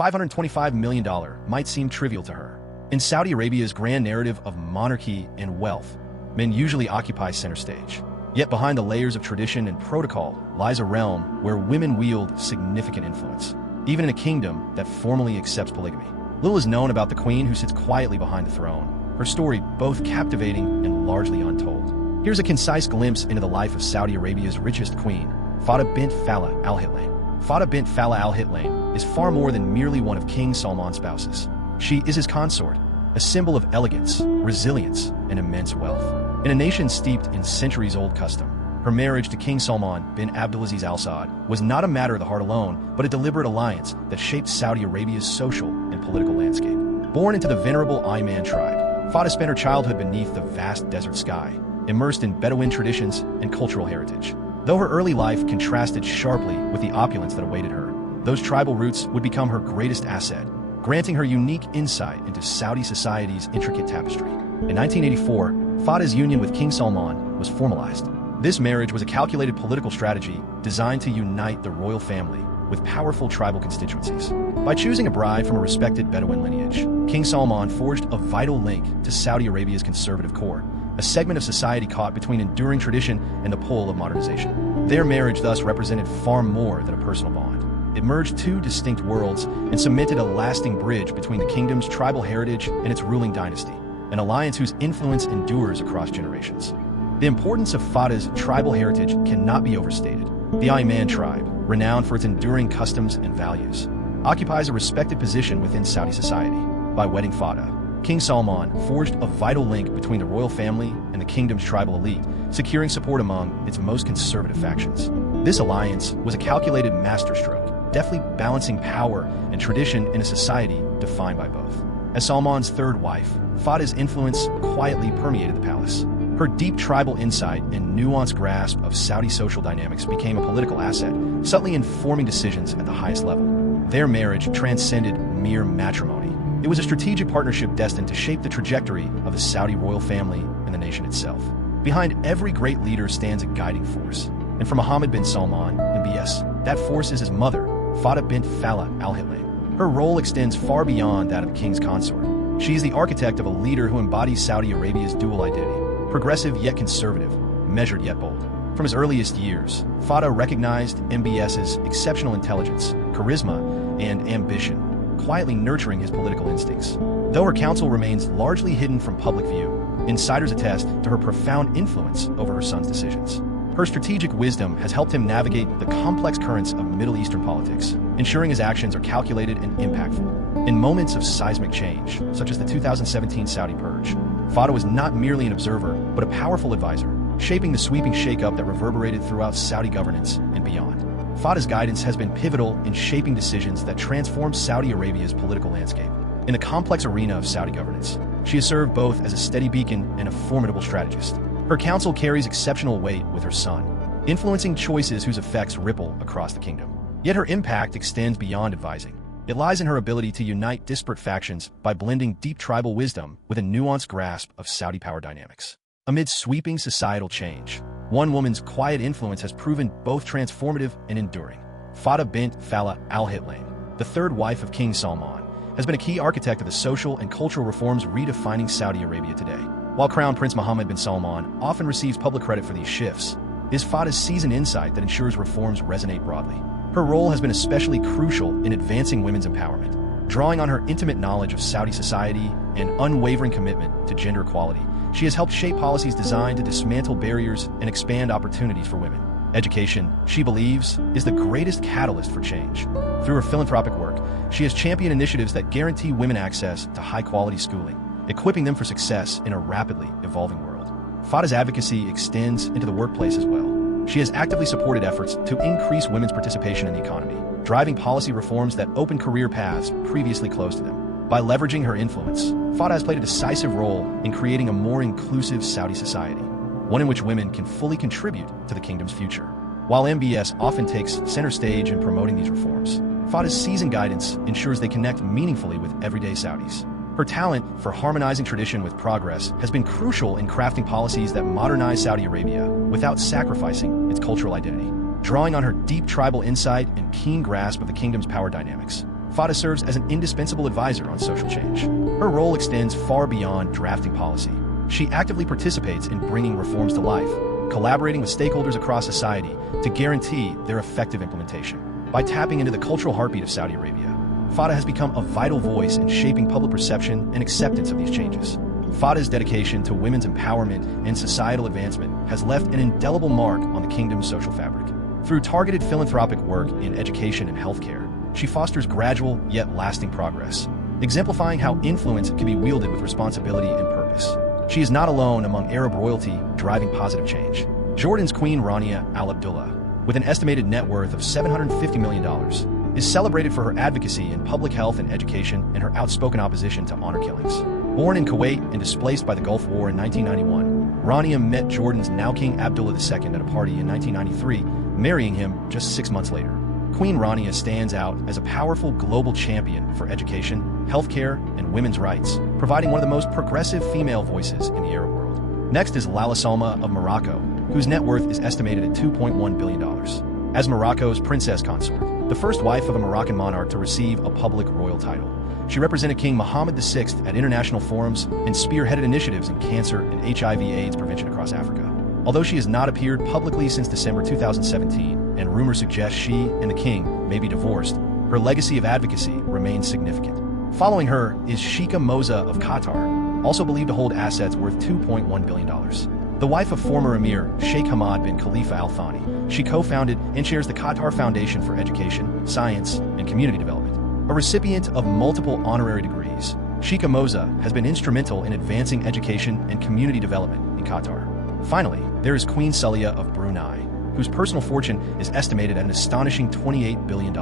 $525 million might seem trivial to her. In Saudi Arabia's grand narrative of monarchy and wealth, men usually occupy center stage. Yet behind the layers of tradition and protocol lies a realm where women wield significant influence, even in a kingdom that formally accepts polygamy. Little is known about the queen who sits quietly behind the throne, her story both captivating and largely untold. Here's a concise glimpse into the life of Saudi Arabia's richest queen, Fahda bint Fallah al-Hitlain. Fahda bint Fallah al-Hitlain is far more than merely one of King Salman's spouses. She is his consort, a symbol of elegance, resilience, and immense wealth. In a nation steeped in centuries-old custom, her marriage to King Salman bin Abdulaziz Al Saud was not a matter of the heart alone, but a deliberate alliance that shaped Saudi Arabia's social and political landscape. Born into the venerable Ayman tribe, Fahda spent her childhood beneath the vast desert sky, immersed in Bedouin traditions and cultural heritage. Though her early life contrasted sharply with the opulence that awaited her, those tribal roots would become her greatest asset, granting her unique insight into Saudi society's intricate tapestry. In 1984, Fahda's union with King Salman was formalized. This marriage was a calculated political strategy designed to unite the royal family with powerful tribal constituencies. By choosing a bride from a respected Bedouin lineage, King Salman forged a vital link to Saudi Arabia's conservative court, a segment of society caught between enduring tradition and the pull of modernization. Their marriage thus represented far more than a personal bond. It merged two distinct worlds and cemented a lasting bridge between the kingdom's tribal heritage and its ruling dynasty, an alliance whose influence endures across generations. The importance of Fahda's tribal heritage cannot be overstated. The Ayman tribe, renowned for its enduring customs and values, occupies a respected position within Saudi society. By wedding Fahda, King Salman forged a vital link between the royal family and the kingdom's tribal elite, securing support among its most conservative factions. This alliance was a calculated masterstroke, deftly balancing power and tradition in a society defined by both. As Salman's third wife, Fahda's influence quietly permeated the palace. Her deep tribal insight and nuanced grasp of Saudi social dynamics became a political asset, subtly informing decisions at the highest level. Their marriage transcended mere matrimony. It was a strategic partnership destined to shape the trajectory of the Saudi royal family and the nation itself. Behind every great leader stands a guiding force. And for Mohammed bin Salman, MBS, that force is his mother, Fahda bint Fallah al-Hitlain. Her role extends far beyond that of the king's consort. She is the architect of a leader who embodies Saudi Arabia's dual identity, progressive yet conservative, measured yet bold. From his earliest years, Fahda recognized MBS's exceptional intelligence, charisma, and ambition, quietly nurturing his political instincts. Though her counsel remains largely hidden from public view, insiders attest to her profound influence over her son's decisions. Her strategic wisdom has helped him navigate the complex currents of Middle Eastern politics, ensuring his actions are calculated and impactful. In moments of seismic change, such as the 2017 Saudi purge, Fahda was not merely an observer, but a powerful advisor, shaping the sweeping shakeup that reverberated throughout Saudi governance and beyond. Fahda's guidance has been pivotal in shaping decisions that transformed Saudi Arabia's political landscape. In the complex arena of Saudi governance, she has served both as a steady beacon and a formidable strategist. Her counsel carries exceptional weight with her son, influencing choices whose effects ripple across the kingdom. Yet her impact extends beyond advising. It lies in her ability to unite disparate factions by blending deep tribal wisdom with a nuanced grasp of Saudi power dynamics. Amid sweeping societal change, one woman's quiet influence has proven both transformative and enduring. Fahda bint Fallah al-Hitlain, the third wife of King Salman, has been a key architect of the social and cultural reforms redefining Saudi Arabia today. While Crown Prince Mohammed bin Salman often receives public credit for these shifts, it is Fahda's seasoned insight that ensures reforms resonate broadly. Her role has been especially crucial in advancing women's empowerment. Drawing on her intimate knowledge of Saudi society and unwavering commitment to gender equality, she has helped shape policies designed to dismantle barriers and expand opportunities for women. Education, she believes, is the greatest catalyst for change. Through her philanthropic work, she has championed initiatives that guarantee women access to high-quality schooling, equipping them for success in a rapidly evolving world. Fahda's advocacy extends into the workplace as well. She has actively supported efforts to increase women's participation in the economy, driving policy reforms that open career paths previously closed to them. By leveraging her influence, Fahda has played a decisive role in creating a more inclusive Saudi society, one in which women can fully contribute to the kingdom's future. While MBS often takes center stage in promoting these reforms, Fahda's seasoned guidance ensures they connect meaningfully with everyday Saudis. Her talent for harmonizing tradition with progress has been crucial in crafting policies that modernize Saudi Arabia without sacrificing its cultural identity. Drawing on her deep tribal insight and keen grasp of the kingdom's power dynamics, Fada serves as an indispensable advisor on social change. Her role extends far beyond drafting policy. She actively participates in bringing reforms to life, collaborating with stakeholders across society to guarantee their effective implementation. By tapping into the cultural heartbeat of Saudi Arabia, Fada has become a vital voice in shaping public perception and acceptance of these changes. Fada's dedication to women's empowerment and societal advancement has left an indelible mark on the kingdom's social fabric. Through targeted philanthropic work in education and healthcare, she fosters gradual yet lasting progress, exemplifying how influence can be wielded with responsibility and purpose. She is not alone among Arab royalty driving positive change. Jordan's Queen Rania Al Abdullah, with an estimated net worth of $750 million, is celebrated for her advocacy in public health and education and her outspoken opposition to honor killings. Born in Kuwait and displaced by the Gulf War in 1991, Rania met Jordan's now-King Abdullah II at a party in 1993, marrying him just 6 months later. Queen Rania stands out as a powerful global champion for education, healthcare, and women's rights, providing one of the most progressive female voices in the Arab world. Next is Lala Salma of Morocco, whose net worth is estimated at $2.1 billion. As Morocco's princess consort, the first wife of a Moroccan monarch to receive a public royal title, she represented King Mohammed VI at international forums and spearheaded initiatives in cancer and HIV/AIDS prevention across Africa. Although she has not appeared publicly since December 2017, and rumors suggest she and the king may be divorced, her legacy of advocacy remains significant. Following her is Sheikha Moza of Qatar, also believed to hold assets worth $2.1 billion. The wife of former Emir Sheikh Hamad bin Khalifa Al Thani, she co-founded and chairs the Qatar Foundation for Education, Science, and Community Development. A recipient of multiple honorary degrees, Sheikha Moza has been instrumental in advancing education and community development in Qatar. Finally, there is Queen Salia of Brunei, whose personal fortune is estimated at an astonishing $28 billion.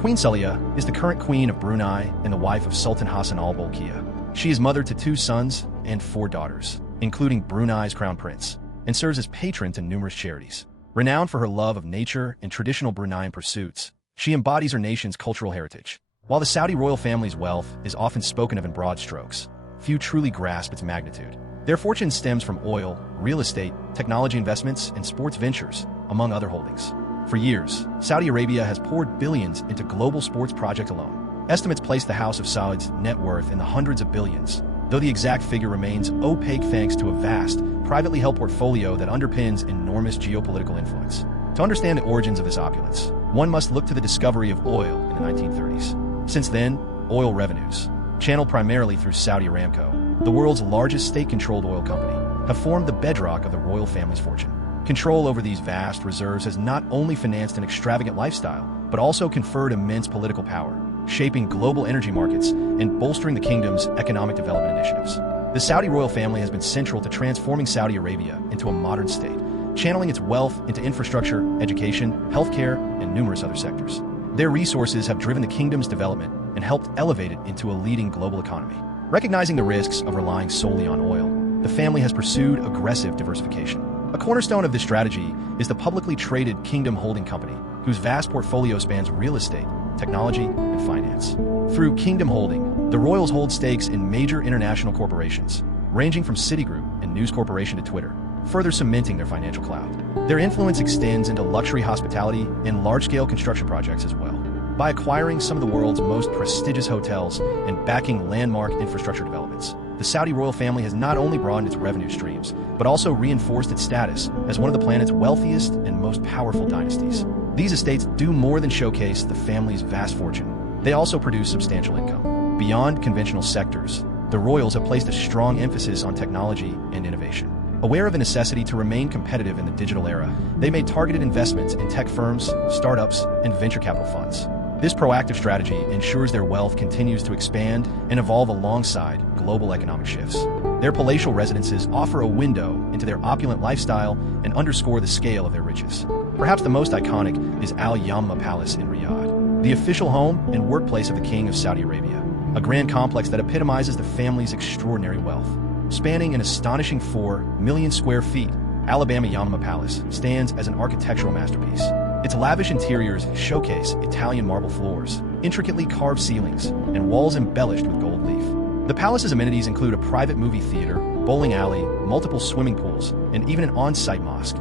Queen Salia is the current Queen of Brunei and the wife of Sultan Hassan Al Bolkiah. She is mother to 2 sons and 4 daughters, including Brunei's Crown Prince, and serves as patron to numerous charities. Renowned for her love of nature and traditional Bruneian pursuits, she embodies her nation's cultural heritage. While the Saudi royal family's wealth is often spoken of in broad strokes, few truly grasp its magnitude. Their fortune stems from oil, real estate, technology investments, and sports ventures, among other holdings. For years, Saudi Arabia has poured billions into global sports projects alone. Estimates place the House of Saud's net worth in the hundreds of billions, though the exact figure remains opaque thanks to a vast, privately held portfolio that underpins enormous geopolitical influence. To understand the origins of this opulence, one must look to the discovery of oil in the 1930s. Since then, oil revenues, channeled primarily through Saudi Aramco, the world's largest state-controlled oil company, have formed the bedrock of the royal family's fortune. Control over these vast reserves has not only financed an extravagant lifestyle, but also conferred immense political power, shaping global energy markets and bolstering the kingdom's economic development initiatives. The Saudi royal family has been central to transforming Saudi Arabia into a modern state, channeling its wealth into infrastructure, education, healthcare, and numerous other sectors. Their resources have driven the kingdom's development and helped elevate it into a leading global economy. Recognizing the risks of relying solely on oil, the family has pursued aggressive diversification. A cornerstone of this strategy is the publicly traded Kingdom Holding Company, whose vast portfolio spans real estate, technology, and finance. Through Kingdom Holding, the royals hold stakes in major international corporations, ranging from Citigroup and News Corporation to Twitter, further cementing their financial clout. Their influence extends into luxury hospitality and large-scale construction projects as well. By acquiring some of the world's most prestigious hotels and backing landmark infrastructure developments, the Saudi royal family has not only broadened its revenue streams, but also reinforced its status as one of the planet's wealthiest and most powerful dynasties. These estates do more than showcase the family's vast fortune. They also produce substantial income. Beyond conventional sectors, the royals have placed a strong emphasis on technology and innovation. Aware of the necessity to remain competitive in the digital era, they made targeted investments in tech firms, startups, and venture capital funds. This proactive strategy ensures their wealth continues to expand and evolve alongside global economic shifts. Their palatial residences offer a window into their opulent lifestyle and underscore the scale of their riches. Perhaps the most iconic is Al Yamma Palace in Riyadh, the official home and workplace of the King of Saudi Arabia, a grand complex that epitomizes the family's extraordinary wealth. Spanning an astonishing 4 million square feet, Alabama Yamma Palace stands as an architectural masterpiece. Its lavish interiors showcase Italian marble floors, intricately carved ceilings, and walls embellished with gold leaf. The palace's amenities include a private movie theater, bowling alley, multiple swimming pools, and even an on-site mosque.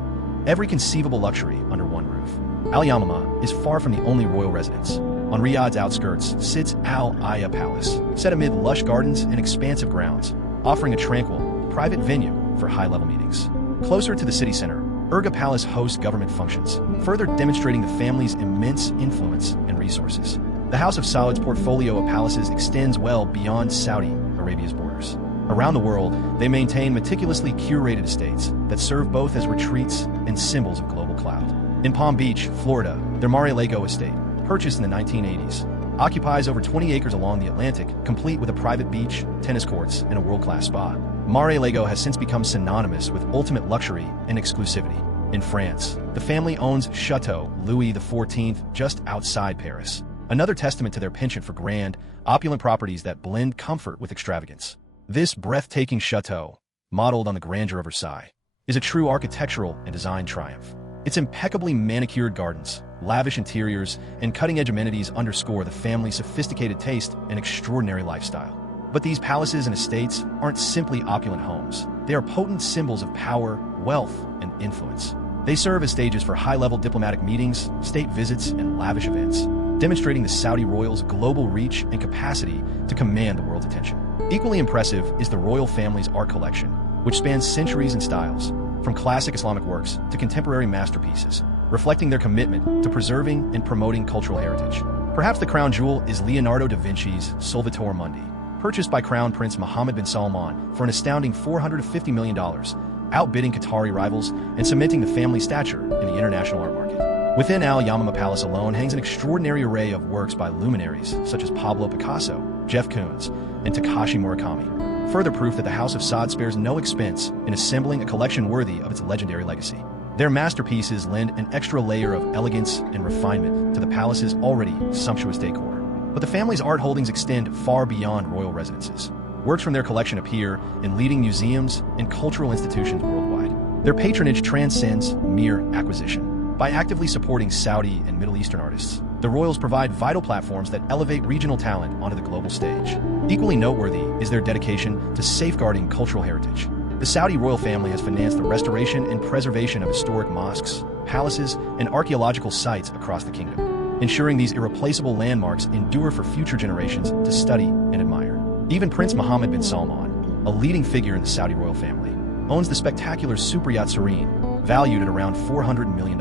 Every conceivable luxury under one roof. Al Yamama is far from the only royal residence. On Riyadh's outskirts sits Al Aya Palace, set amid lush gardens and expansive grounds, offering a tranquil, private venue for high-level meetings. Closer to the city center, Urga Palace hosts government functions, further demonstrating the family's immense influence and resources. The House of Saud's portfolio of palaces extends well beyond Saudi Arabia's borders. Around the world, they maintain meticulously curated estates that serve both as retreats and symbols of global clout. In Palm Beach, Florida, their Mar-a-Lago estate, purchased in the 1980s, occupies over 20 acres along the Atlantic, complete with a private beach, tennis courts, and a world-class spa. Mar-a-Lago has since become synonymous with ultimate luxury and exclusivity. In France, the family owns Chateau Louis XIV just outside Paris, another testament to their penchant for grand, opulent properties that blend comfort with extravagance. This breathtaking chateau, modeled on the grandeur of Versailles, is a true architectural and design triumph. Its impeccably manicured gardens, lavish interiors, and cutting-edge amenities underscore the family's sophisticated taste and extraordinary lifestyle. But these palaces and estates aren't simply opulent homes. They are potent symbols of power, wealth, and influence. They serve as stages for high-level diplomatic meetings, state visits, and lavish events, demonstrating the Saudi royals' global reach and capacity to command the world's attention. Equally impressive is the royal family's art collection, which spans centuries and styles, from classic Islamic works to contemporary masterpieces, reflecting their commitment to preserving and promoting cultural heritage. Perhaps the crown jewel is Leonardo da Vinci's Solvitor Mundi, purchased by Crown Prince Mohammed bin Salman for an astounding $450 million, outbidding Qatari rivals and cementing the family's stature in the international art market. Within Al Yamama Palace alone hangs an extraordinary array of works by luminaries such as Pablo Picasso, Jeff Koons, and Takashi Murakami, further proof that the House of Saud spares no expense in assembling a collection worthy of its legendary legacy. Their masterpieces lend an extra layer of elegance and refinement to the palace's already sumptuous decor. But the family's art holdings extend far beyond royal residences. Works from their collection appear in leading museums and cultural institutions worldwide. Their patronage transcends mere acquisition. By actively supporting Saudi and Middle Eastern artists, the royals provide vital platforms that elevate regional talent onto the global stage. Equally noteworthy is their dedication to safeguarding cultural heritage. The Saudi royal family has financed the restoration and preservation of historic mosques, palaces, and archaeological sites across the kingdom, ensuring these irreplaceable landmarks endure for future generations to study and admire. Even Prince Mohammed bin Salman, a leading figure in the Saudi royal family, owns the spectacular super yacht Serene, valued at around $400 million.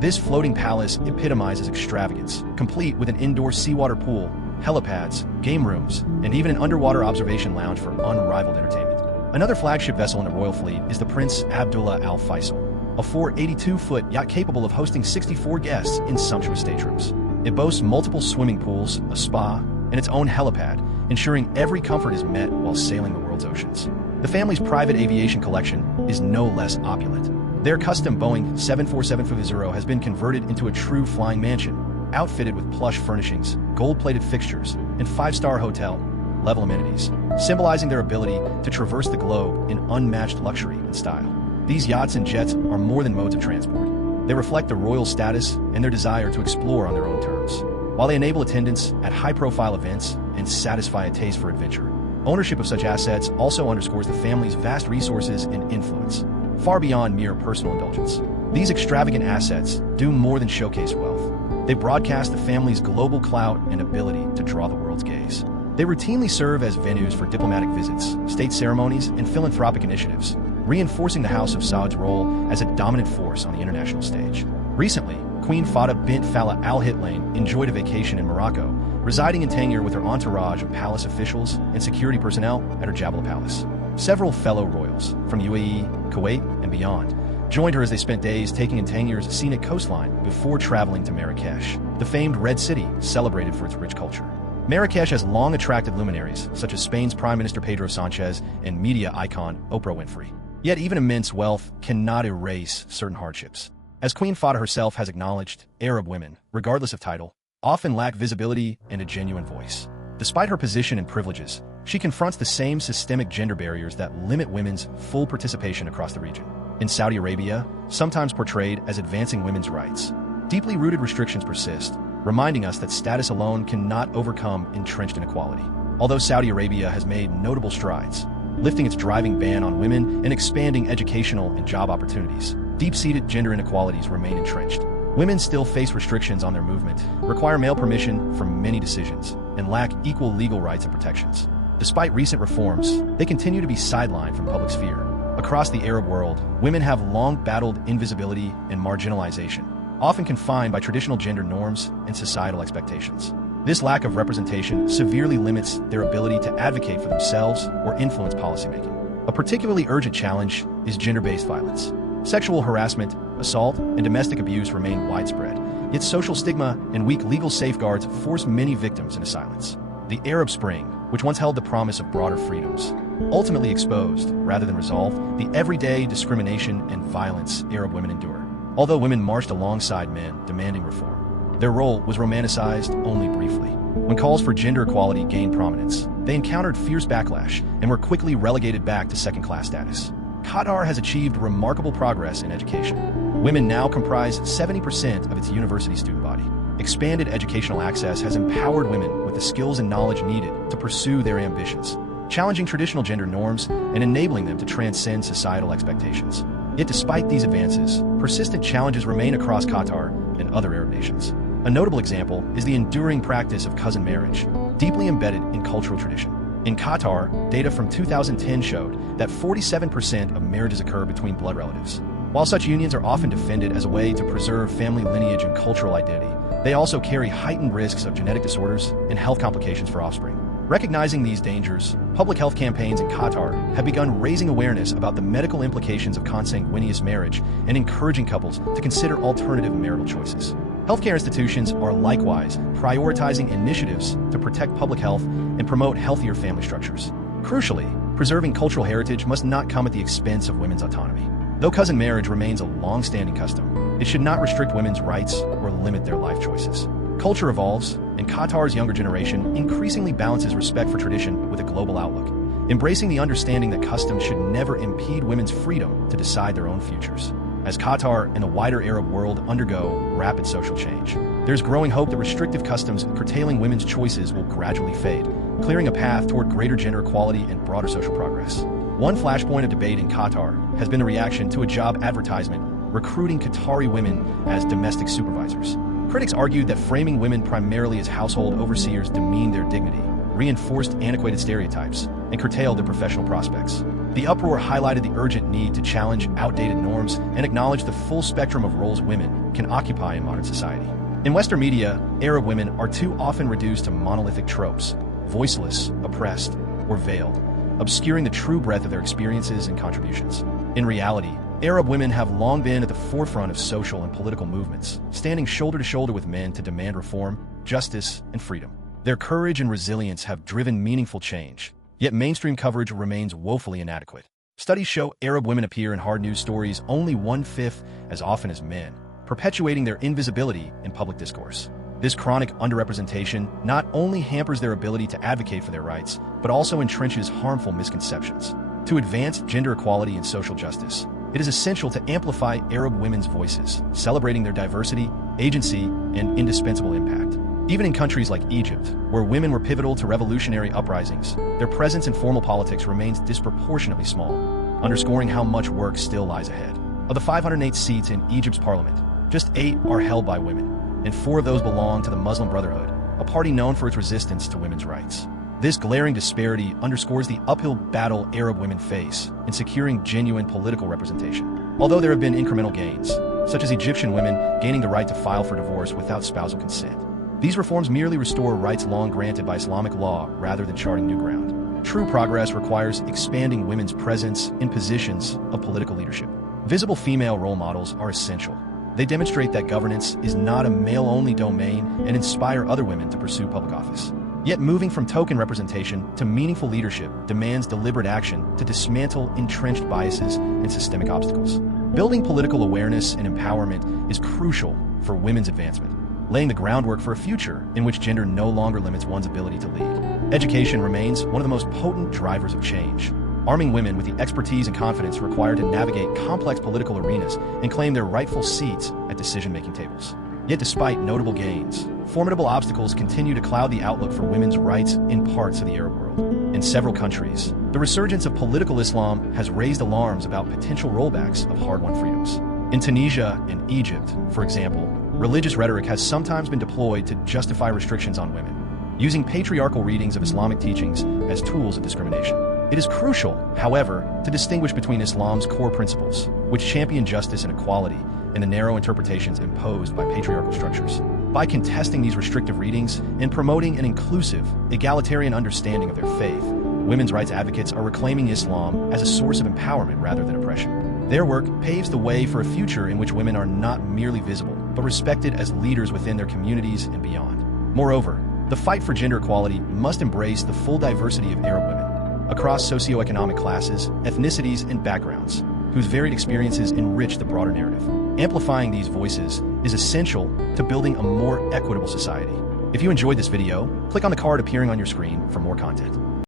This floating palace epitomizes extravagance, complete with an indoor seawater pool, helipads, game rooms, and even an underwater observation lounge for unrivaled entertainment. Another flagship vessel in the royal fleet is the Prince Abdullah Al Faisal, a 482-foot yacht capable of hosting 64 guests in sumptuous staterooms. It boasts multiple swimming pools, a spa, and its own helipad, ensuring every comfort is met while sailing the world's oceans. The family's private aviation collection is no less opulent. Their custom Boeing 747-50 has been converted into a true flying mansion, outfitted with plush furnishings, gold-plated fixtures, and five-star hotel-level amenities, symbolizing their ability to traverse the globe in unmatched luxury and style. These yachts and jets are more than modes of transport. They reflect the royal status and their desire to explore on their own terms. While they enable attendance at high-profile events and satisfy a taste for adventure, ownership of such assets also underscores the family's vast resources and influence, far beyond mere personal indulgence. These extravagant assets do more than showcase wealth. They broadcast the family's global clout and ability to draw the world's gaze. They routinely serve as venues for diplomatic visits, state ceremonies, and philanthropic initiatives, reinforcing the House of Saud's role as a dominant force on the international stage. Recently, Queen Fahda bint Fala Al Hitlain enjoyed a vacation in Morocco, residing in Tangier with her entourage of palace officials and security personnel at her Jabal Palace. Several fellow royals from UAE, Kuwait, and beyond joined her as they spent days taking in Tangier's scenic coastline before traveling to Marrakesh, the famed Red City celebrated for its rich culture. Marrakesh has long attracted luminaries such as Spain's Prime Minister Pedro Sanchez and media icon Oprah Winfrey. Yet even immense wealth cannot erase certain hardships. As Queen Fahda herself has acknowledged, Arab women, regardless of title, often lack visibility and a genuine voice. Despite her position and privileges, she confronts the same systemic gender barriers that limit women's full participation across the region. In Saudi Arabia, sometimes portrayed as advancing women's rights, deeply rooted restrictions persist, reminding us that status alone cannot overcome entrenched inequality. Although Saudi Arabia has made notable strides, lifting its driving ban on women and expanding educational and job opportunities, deep-seated gender inequalities remain entrenched. Women still face restrictions on their movement, require male permission for many decisions, and lack equal legal rights and protections. Despite recent reforms, they continue to be sidelined from public sphere. Across the Arab world, women have long battled invisibility and marginalization, often confined by traditional gender norms and societal expectations. This lack of representation severely limits their ability to advocate for themselves or influence policymaking. A particularly urgent challenge is gender-based violence. Sexual harassment, assault, and domestic abuse remain widespread, yet social stigma and weak legal safeguards force many victims into silence. The Arab Spring, which once held the promise of broader freedoms, ultimately exposed, rather than resolved, the everyday discrimination and violence Arab women endure. Although women marched alongside men demanding reform, their role was romanticized only briefly. When calls for gender equality gained prominence, they encountered fierce backlash and were quickly relegated back to second-class status. Qatar has achieved remarkable progress in education. Women now comprise 70% of its university student body. Expanded educational access has empowered women with the skills and knowledge needed to pursue their ambitions, challenging traditional gender norms and enabling them to transcend societal expectations. Yet despite these advances, persistent challenges remain across Qatar and other Arab nations. A notable example is the enduring practice of cousin marriage, deeply embedded in cultural tradition. In Qatar, data from 2010 showed that 47% of marriages occur between blood relatives. While such unions are often defended as a way to preserve family lineage and cultural identity, they also carry heightened risks of genetic disorders and health complications for offspring. Recognizing these dangers, public health campaigns in Qatar have begun raising awareness about the medical implications of consanguineous marriage and encouraging couples to consider alternative marital choices. Healthcare institutions are likewise prioritizing initiatives to protect public health and promote healthier family structures. Crucially, preserving cultural heritage must not come at the expense of women's autonomy. Though cousin marriage remains a long-standing custom, it should not restrict women's rights or limit their life choices. Culture evolves, and Qatar's younger generation increasingly balances respect for tradition with a global outlook, embracing the understanding that customs should never impede women's freedom to decide their own futures. As Qatar and the wider Arab world undergo rapid social change, there's growing hope that restrictive customs curtailing women's choices will gradually fade, clearing a path toward greater gender equality and broader social progress. One flashpoint of debate in Qatar has been the reaction to a job advertisement recruiting Qatari women as domestic supervisors. Critics argued that framing women primarily as household overseers demeaned their dignity, reinforced antiquated stereotypes, and curtailed their professional prospects. The uproar highlighted the urgent need to challenge outdated norms and acknowledge the full spectrum of roles women can occupy in modern society. In Western media, Arab women are too often reduced to monolithic tropes, voiceless, oppressed, or veiled, obscuring the true breadth of their experiences and contributions. In reality, Arab women have long been at the forefront of social and political movements, standing shoulder to shoulder with men to demand reform, justice, and freedom. Their courage and resilience have driven meaningful change, yet mainstream coverage remains woefully inadequate. Studies show Arab women appear in hard news stories only 1/5 as often as men, perpetuating their invisibility in public discourse. This chronic underrepresentation not only hampers their ability to advocate for their rights, but also entrenches harmful misconceptions. To advance gender equality and social justice, it is essential to amplify Arab women's voices, celebrating their diversity, agency, and indispensable impact. Even in countries like Egypt, where women were pivotal to revolutionary uprisings, their presence in formal politics remains disproportionately small, underscoring how much work still lies ahead. Of the 508 seats in Egypt's parliament, just 8 are held by women, and 4 of those belong to the Muslim Brotherhood, a party known for its resistance to women's rights. This glaring disparity underscores the uphill battle Arab women face in securing genuine political representation. Although there have been incremental gains, such as Egyptian women gaining the right to file for divorce without spousal consent, these reforms merely restore rights long granted by Islamic law rather than charting new ground. True progress requires expanding women's presence in positions of political leadership. Visible female role models are essential. They demonstrate that governance is not a male-only domain and inspire other women to pursue public office. Yet moving from token representation to meaningful leadership demands deliberate action to dismantle entrenched biases and systemic obstacles. Building political awareness and empowerment is crucial for women's advancement, laying the groundwork for a future in which gender no longer limits one's ability to lead. Education remains one of the most potent drivers of change, arming women with the expertise and confidence required to navigate complex political arenas and claim their rightful seats at decision-making tables. Yet despite notable gains, formidable obstacles continue to cloud the outlook for women's rights in parts of the Arab world. In several countries, the resurgence of political Islam has raised alarms about potential rollbacks of hard-won freedoms. In Tunisia and Egypt, for example, religious rhetoric has sometimes been deployed to justify restrictions on women, using patriarchal readings of Islamic teachings as tools of discrimination. It is crucial, however, to distinguish between Islam's core principles, which champion justice and equality, and the narrow interpretations imposed by patriarchal structures. By contesting these restrictive readings and promoting an inclusive, egalitarian understanding of their faith, women's rights advocates are reclaiming Islam as a source of empowerment rather than oppression. Their work paves the way for a future in which women are not merely visible, but respected as leaders within their communities and beyond. Moreover, the fight for gender equality must embrace the full diversity of Arab women, across socioeconomic classes, ethnicities, and backgrounds, whose varied experiences enrich the broader narrative. Amplifying these voices is essential to building a more equitable society. If you enjoyed this video, click on the card appearing on your screen for more content.